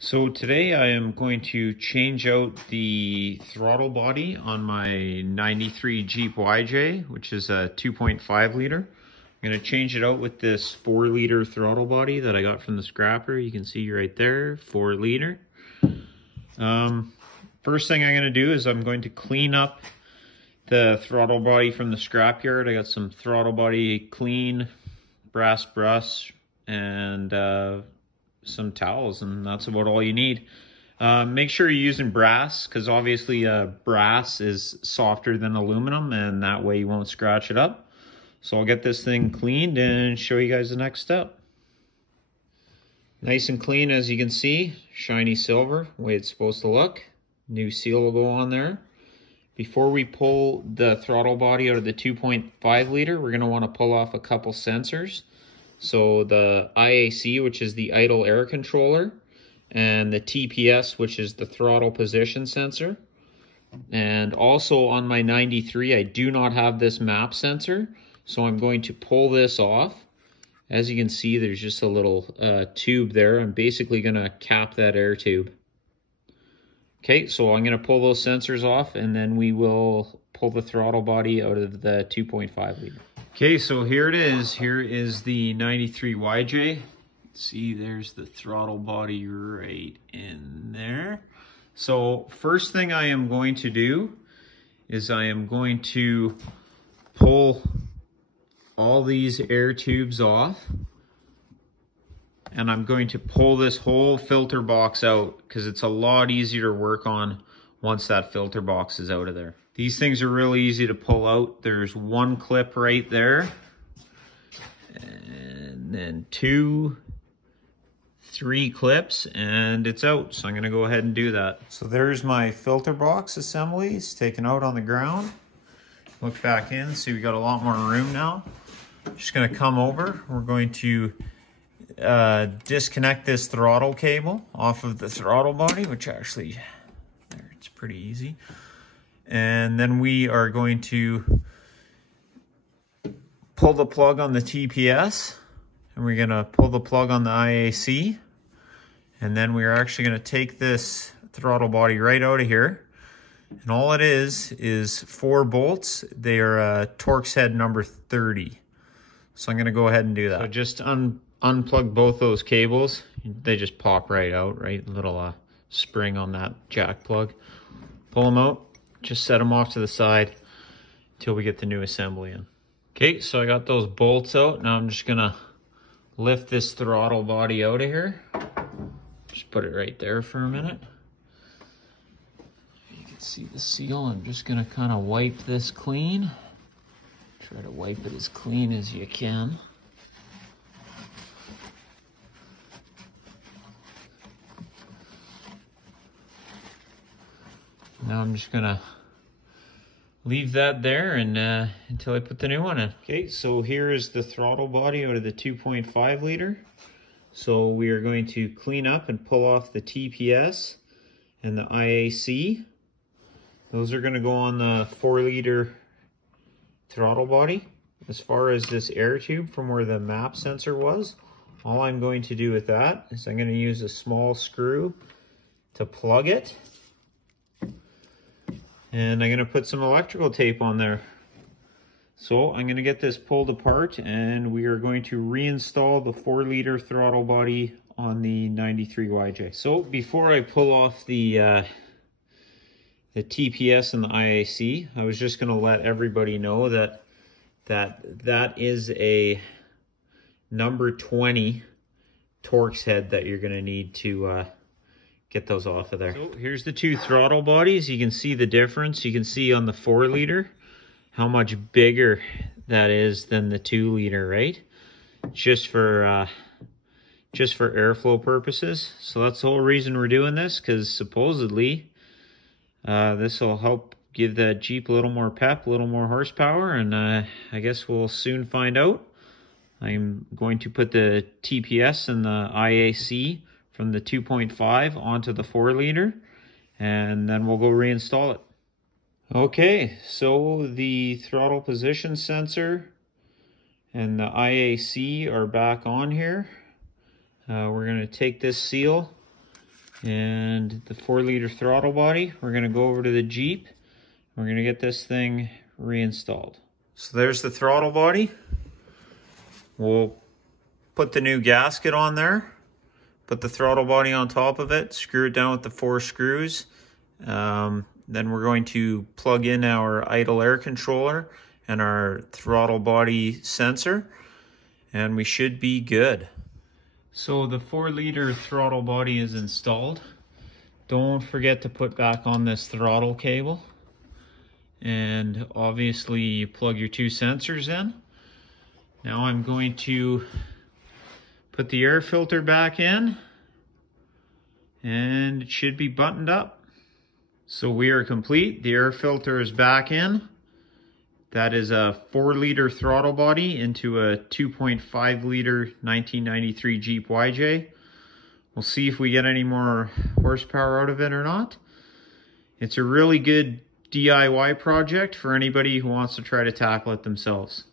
So today I am going to change out the throttle body on my 93 Jeep YJ, which is a 2.5 liter. I'm going to change it out with this 4 liter throttle body that I got from the scrapper. You can see right there, 4 liter. First thing I'm going to do is I'm going to clean up the throttle body from the scrapyard. I got some throttle body clean, brass brush, and some towels, and that's about all you need. Make sure you're using brass, because obviously brass is softer than aluminum, and that way you won't scratch it up. So I'll get this thing cleaned and show you guys the next step. Nice and clean, as you can see, shiny silver, the way it's supposed to look. New seal will go on there. Before we pull the throttle body out of the 2.5 liter, we're going to want to pull off a couple sensors. So the IAC, which is the idle air controller, and the TPS, which is the throttle position sensor. And also on my 93, I do not have this map sensor, so I'm going to pull this off. As you can see, there's just a little tube there. I'm basically going to cap that air tube. Okay, so I'm going to pull those sensors off, and then we will pull the throttle body out of the 2.5 liter. Okay, so here it is. Here is the 93 YJ. See, there's the throttle body right in there. So first thing I am going to do is I am going to pull all these air tubes off. And I'm going to pull this whole filter box out, because it's a lot easier to work on once that filter box is out of there. These things are really easy to pull out. There's one clip right there, and then 2, 3 clips, and it's out. So I'm gonna go ahead and do that. So there's my filter box assemblies taken out on the ground. Look back in, see we got a lot more room now. Just gonna come over. We're going to disconnect this throttle cable off of the throttle body, which actually, there, it's pretty easy. And then we are going to pull the plug on the TPS, and we're going to pull the plug on the IAC, and then we are actually going to take this throttle body right out of here. And all it is 4 bolts. They are Torx head number 30. So I'm going to go ahead and do that. So just unplug both those cables. They just pop right out, right? Little spring on that jack plug. Pull them out. Just set them off to the side until we get the new assembly in. Okay, so I got those bolts out. Now I'm just gonna lift this throttle body out of here. Just put it right there for a minute. You can see the seal. I'm just gonna kind of wipe this clean. Try to wipe it as clean as you can. Now I'm just gonna leave that there and until I put the new one in. Okay, so here is the throttle body out of the 2.5 liter. So we are going to clean up and pull off the TPS and the IAC. Those are gonna go on the 4 liter throttle body. As far as this air tube from where the map sensor was, all I'm going to do with that is I'm gonna use a small screw to plug it. And I'm going to put some electrical tape on there. So I'm going to get this pulled apart, and we are going to reinstall the 4 liter throttle body on the 93 YJ. So before I pull off the TPS and the IAC, I was just going to let everybody know that that is a number 20 Torx head that you're going to need to get those off of there. So here's the 2 throttle bodies. You can see the difference. You can see on the 4 liter how much bigger that is than the 2 liter, right? Just for airflow purposes. So that's the whole reason we're doing this, because supposedly this will help give the Jeep a little more pep, a little more horsepower, and I guess we'll soon find out. I'm going to put the TPS and the IAC from the 2.5 onto the 4 liter, and then we'll go reinstall it. Okay, so the throttle position sensor and the IAC are back on here. We're going to take this seal And the 4-liter throttle body, we're gonna go over to the Jeep. We're gonna get this thing reinstalled. So there's the throttle body. We'll put the new gasket on there, put the throttle body on top of it, screw it down with the 4 screws. Then we're going to plug in our idle air controller and our throttle body sensor, and we should be good. So the 4-liter throttle body is installed. Don't forget to put back on this throttle cable. And obviously you plug your 2 sensors in. Now I'm going to put the air filter back in, and it should be buttoned up. So we are complete. The air filter is back in. That is a 4-liter throttle body into a 2.5-liter 1993 Jeep YJ. We'll see if we get any more horsepower out of it or not. It's a really good DIY project for anybody who wants to try to tackle it themselves.